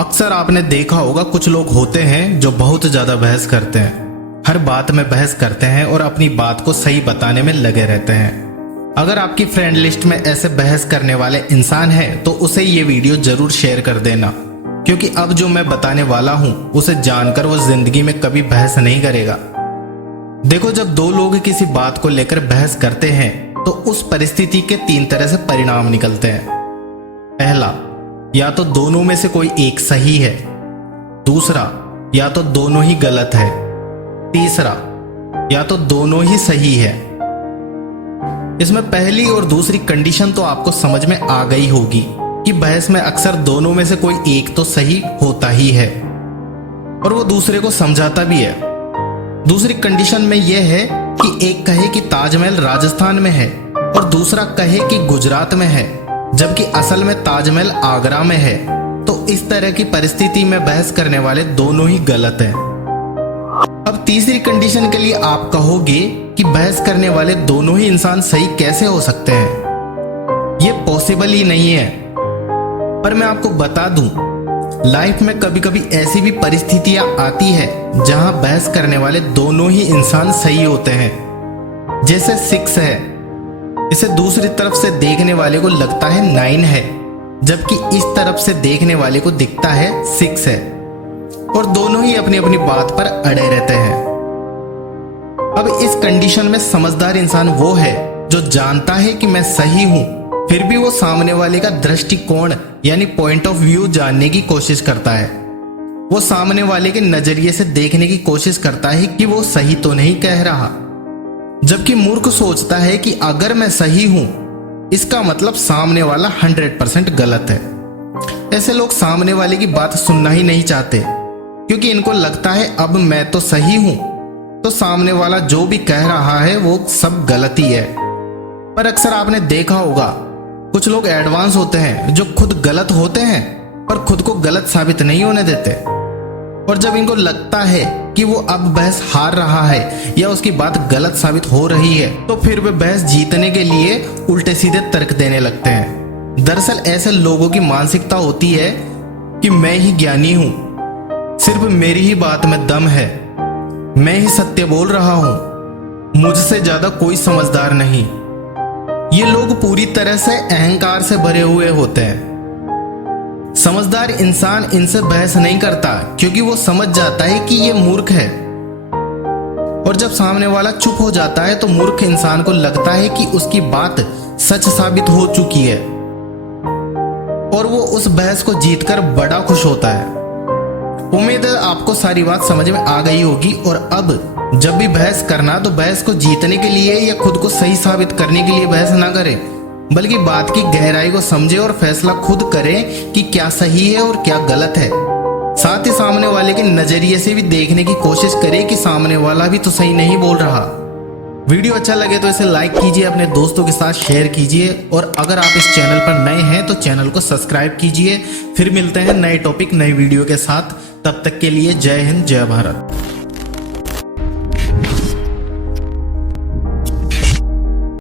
अक्सर आपने देखा होगा कुछ लोग होते हैं जो बहुत ज्यादा बहस करते हैं, हर बात में बहस करते हैं और अपनी बात को सही बताने में लगे रहते हैं। अगर आपकी फ्रेंड लिस्ट में ऐसे बहस करने वाले इंसान है तो उसे ये वीडियो जरूर शेयर कर देना, क्योंकि अब जो मैं बताने वाला हूँ उसे जानकर वो जिंदगी में कभी बहस नहीं करेगा। देखो, जब दो लोग किसी बात को लेकर बहस करते हैं तो उस परिस्थिति के 3 तरह से परिणाम निकलते हैं। पहला, या तो दोनों में से कोई एक सही है। दूसरा, या तो दोनों ही गलत है। तीसरा, या तो दोनों ही सही है। इसमें पहली और दूसरी कंडीशन तो आपको समझ में आ गई होगी कि बहस में अक्सर दोनों में से कोई एक तो सही होता ही है और वो दूसरे को समझाता भी है। दूसरी कंडीशन में यह है कि एक कहे कि ताजमहल राजस्थान में है और दूसरा कहे कि गुजरात में है, जबकि असल में ताजमहल आगरा में है। तो इस तरह की परिस्थिति में बहस करने वाले दोनों ही गलत हैं। अब तीसरी कंडीशन के लिए आप कहोगे कि बहस करने वाले दोनों ही इंसान सही कैसे हो सकते हैं, ये पॉसिबल ही नहीं है। पर मैं आपको बता दूं, लाइफ में कभी कभी ऐसी भी परिस्थितियां आती है जहां बहस करने वाले दोनों ही इंसान सही होते हैं। जैसे 6 है, इसे दूसरी तरफ से देखने वाले को लगता है 9 है, जबकि इस तरफ से देखने वाले को दिखता है 6 है, और दोनों ही अपनी अपनी बात पर अड़े रहते हैं। अब इस कंडीशन में समझदार इंसान वो है जो जानता है कि मैं सही हूं, फिर भी वो सामने वाले का दृष्टिकोण यानी पॉइंट ऑफ व्यू जानने की कोशिश करता है। वो सामने वाले के नजरिए से देखने की कोशिश करता है कि वो सही तो नहीं कह रहा, जबकि मूर्ख सोचता है कि अगर मैं सही हूं इसका मतलब सामने वाला 100% गलत है। ऐसे लोग सामने वाले की बात सुनना ही नहीं चाहते, क्योंकि इनको लगता है अब मैं तो सही हूं तो सामने वाला जो भी कह रहा है वो सब गलत ही है। पर अक्सर आपने देखा होगा कुछ लोग एडवांस होते हैं जो खुद गलत होते हैं पर खुद को गलत साबित नहीं होने देते, और जब इनको लगता है कि वो अब बहस हार रहा है या उसकी बात गलत साबित हो रही है तो फिर वे बहस जीतने के लिए उल्टे सीधे तर्क देने लगते हैं। दरअसल ऐसे लोगों की मानसिकता होती है कि मैं ही ज्ञानी हूं, सिर्फ मेरी ही बात में दम है, मैं ही सत्य बोल रहा हूं, मुझसे ज्यादा कोई समझदार नहीं। ये लोग पूरी तरह से अहंकार से भरे हुए होते हैं। समझदार इंसान इनसे बहस नहीं करता, क्योंकि वो समझ जाता है कि ये मूर्ख है, और जब सामने वाला चुप हो जाता है तो मूर्ख इंसान को लगता है कि उसकी बात सच साबित हो चुकी है और वो उस बहस को जीतकर बड़ा खुश होता है। उम्मीद है आपको सारी बात समझ में आ गई होगी, और अब जब भी बहस करना तो बहस को जीतने के लिए या खुद को सही साबित करने के लिए बहस ना करें, बल्कि बात की गहराई को समझे और फैसला खुद करें कि क्या सही है और क्या गलत है। साथ ही सामने वाले के नजरिए से भी देखने की कोशिश करें कि सामने वाला भी तो सही नहीं बोल रहा। वीडियो अच्छा लगे तो इसे लाइक कीजिए, अपने दोस्तों के साथ शेयर कीजिए, और अगर आप इस चैनल पर नए हैं तो चैनल को सब्सक्राइब कीजिए। फिर मिलते हैं नए टॉपिक नई वीडियो के साथ, तब तक के लिए जय हिंद जय भारत।